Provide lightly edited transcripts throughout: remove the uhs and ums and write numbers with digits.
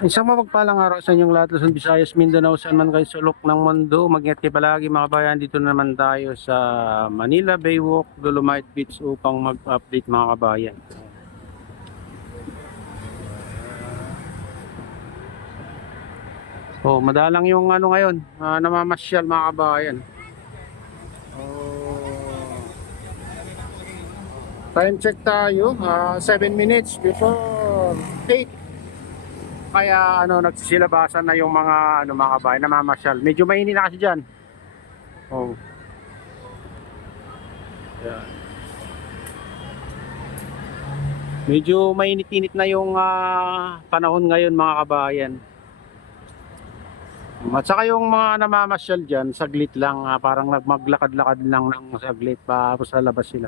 Isang mapagpalang araw sa inyong lahat, Luzon, Visayas, Mindanao, saan man kayo sulok ng mundo. Mag-ingat kayo palagi mga kabayan. Dito na naman tayo sa Manila Baywalk, Dolomite Beach upang mag-update mga kabayan. Oh, madalang yung ano ngayon, namamasyal mga kabayan. Oh, time check tayo, 7 minutes before 8. Kaya ano, nagsisilabasan na yung mga ano mga kabayan, namamasyal. Medyo mainit na kasi diyan. Oh. Yeah. Medyo mainit-init na yung panahon ngayon mga kabayan. At saka yung mga namamasyal dyan, saglit lang, parang maglakad-lakad lang ng saglit pa sa labas sila.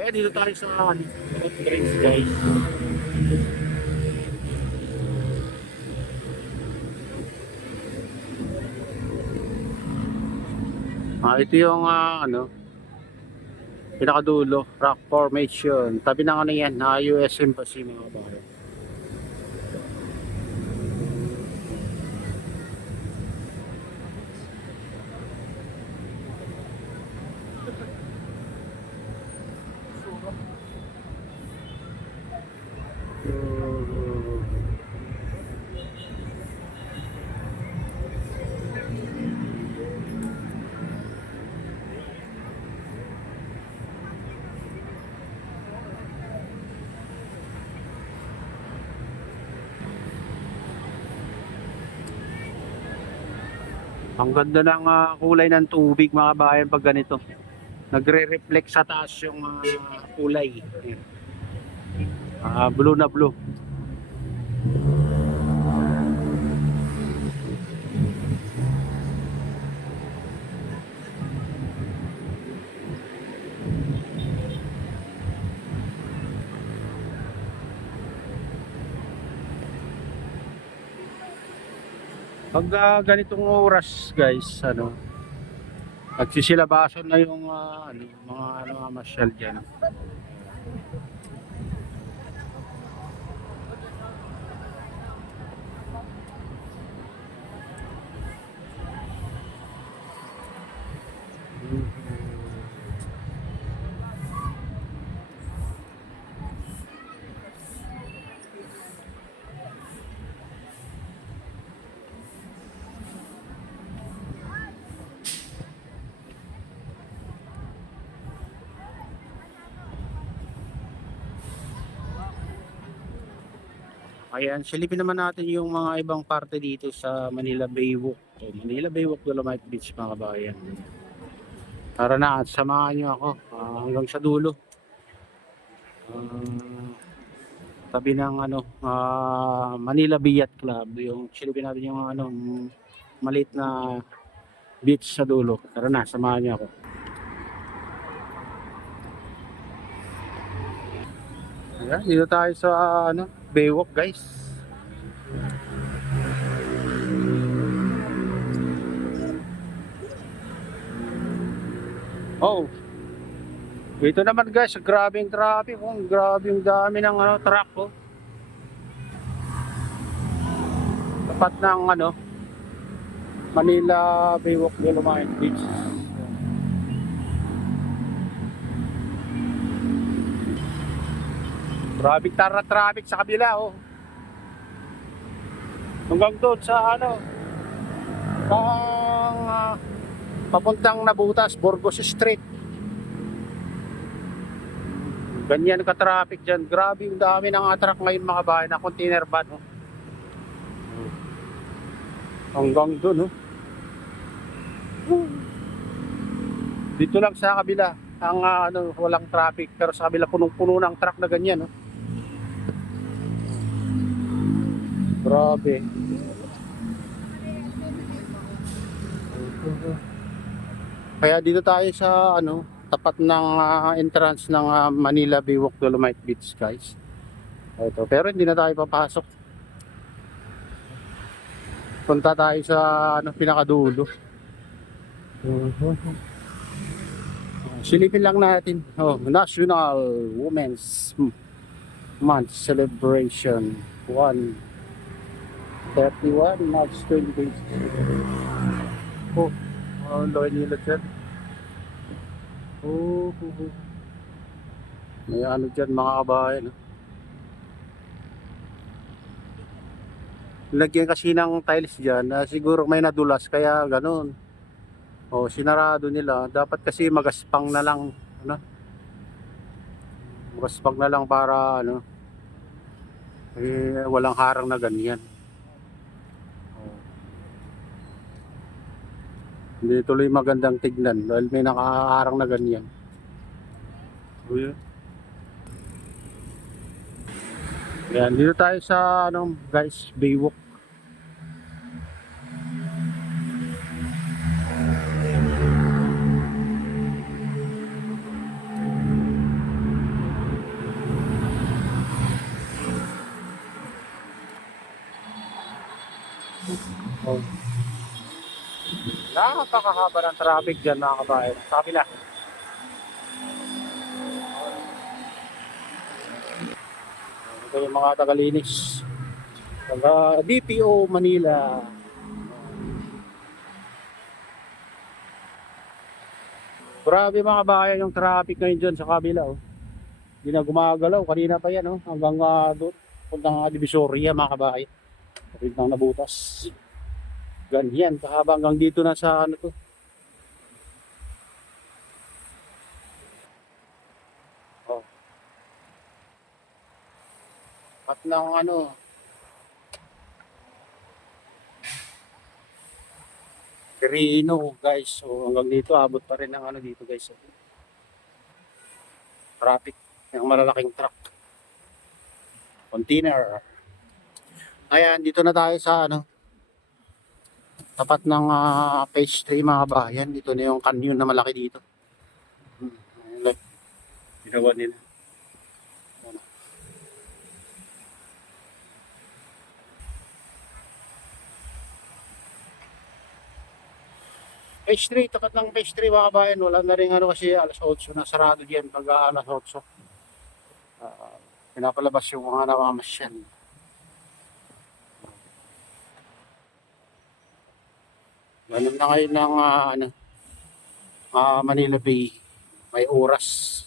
Kaya dito tayo sa drinks guys. Ito yung ano, pinakadulo, rock formation. Tabi ng ano yan, US Embassy mga kabayan. Ang ganda ng kulay ng tubig mga kabayan pag ganito. Nagre-reflect sa taas yung kulay. Blue na blue. Pag ganitong oras guys, ano, nagsisilabasan na yung ano, mga masyal dyan. Ayan, silipin naman natin yung mga ibang parte dito sa Manila Baywalk. So, Manila Baywalk, Dolomite Beach mga kabayan. Tara na at samahan nyo ako hanggang sa dulo. Tabi ng ano, Manila Biat Club. Yung silipin natin yung ano, maliit na beach sa dulo. Tara na, samahan nyo ako. Ayan, dito tayo sa ano, Baywalk guys. Oh. Ito naman guys, grabe yung traffic. Oh, grabe yung dami ng truck. Oh. Tapat ng Manila Baywalk Dolomites Beach. Traffic, traffic sa kabila. Oh. Hanggang doon sa pang papuntang Nabutas, Burgos Street. Ganyan ka-traffic dyan. Grabe yung dami ng truck ngayon mga bahay na container van. Oh. Hanggang doon. Oh. Dito lang sa kabila ang walang traffic, pero sa kabila punong-puno ng truck na ganyan. Oh. Grabe. Kaya dito tayo sa tapat ng entrance ng Manila Baywalk Dolomite Beach guys. Ito, pero hindi na tayo papasok. Punta tayo sa pinakadulo. Silipin lang natin. Oh, National Women's Month Celebration 1/31 March 2020. Oh, ang laki nila dyan. Oh. May dyan mga kabayan. Lagyan kasi ng tiles dyan na siguro may nadulas kaya ganun. O sinarado nila. Dapat kasi magaspang na lang. Magaspang na lang para walang harang na ganyan. Hindi tuloy magandang tignan dahil may nakaharang na ganyan. Yan, dito tayo sa guys, Baywalk. Oh. Napakahaba ng traffic dyan mga kabayan. Sabi na. Ito yung mga tagalinis. Taga DPO Manila. Grabe mga kabayan yung traffic ngayon dyan sa kabila. Oh. Hindi na gumagalaw. Kanina pa yan. Oh. Hanggang doon. Puntang Divisoria mga kabayan. Kapit ng Nabutas. Ganyan, kahaba hanggang dito na sa to. Oh. At ng Perino guys. So hanggang dito abot pa rin ng dito guys. Traffic ng malalaking truck. Container. Ayan, dito na tayo sa tapat ng phase 3 mga bayan. Dito na yung canyon na malaki dito. Ginawa nila. Phase 3, tapat ng phase 3 mga bayan. Wala na rin kasi alas 8 na sarado diyan pag alas 8. Pinapalabas yung mga namamasyal. Ganun na ngayon ng Manila Bay. May oras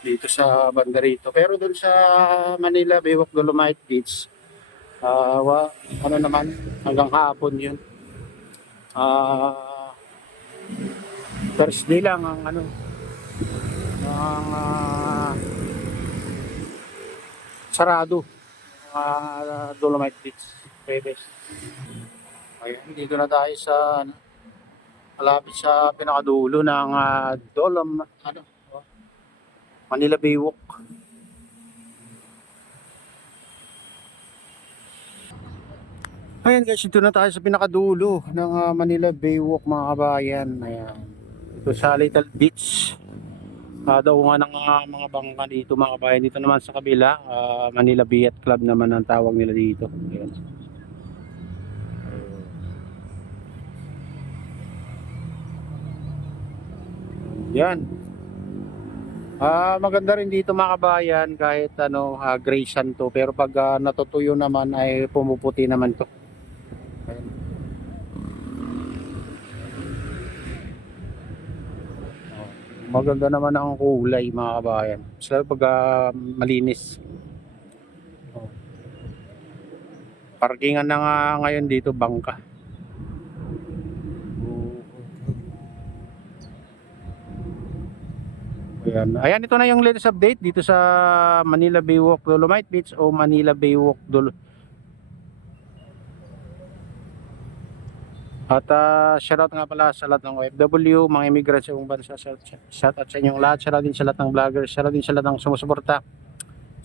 dito sa banda rito. Pero dun sa Manila Baywalk Dolomite Beach, naman, hanggang hapon yun. Thursday lang ang sarado Dolomite Beach. Pwede. Ayun, dito na tayo sa malapit sa pinakadulo ng Manila Baywalk. Ayan guys, dito na tayo sa pinakadulo ng Manila Baywalk mga kabayan. Ayan. Ito sa Little Beach. Daw nga ng mga bangka dito mga kabayan. Dito naman sa kabila, Manila Biat Club naman ang tawag nila dito. Ayan. Yan. Maganda rin dito mga kabayan kahit ano, gray sand to, pero pag natutuyo naman ay pumuputi naman to. Ayan. Oh, maganda naman ang kulay mga kabayan. Lalo pag malinis. Oh. Parkingan na nga ngayon dito, bangka. Ayan. Ayan, ito na yung latest update dito sa Manila Baywalk Dolomite Beach o Manila Baywalk At shoutout nga pala sa lahat ng OFW, mga immigrants sa ibang bansa. Shoutout sa inyong lahat. Shoutout din sa lahat ng vloggers. Shoutout din sa lahat ng sumusuporta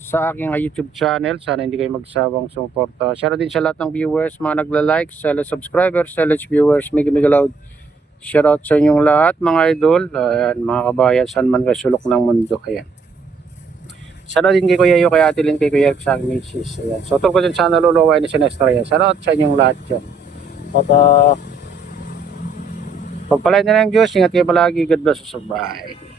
sa aking YouTube channel. Sana hindi kayo magsawang sumuporta. Shoutout din sa lahat ng viewers, mga nagla-like, sa subscribers, sa viewers, mega loud. Shoutout sa inyong lahat mga idol. Ayan, mga kabayan, saan man kayo sulok ng mundo. Ayan. Shoutout din kay Kuya Yo, kay Ate Lynn, kay Kuya Eric sa aking misis. Ayan. So, tungkol din sa naluluwa ni Sinestra. Shoutout sa inyong lahat dyan. At pagpalain na ng Diyos, ingat kayo palagi. God bless us. Bye.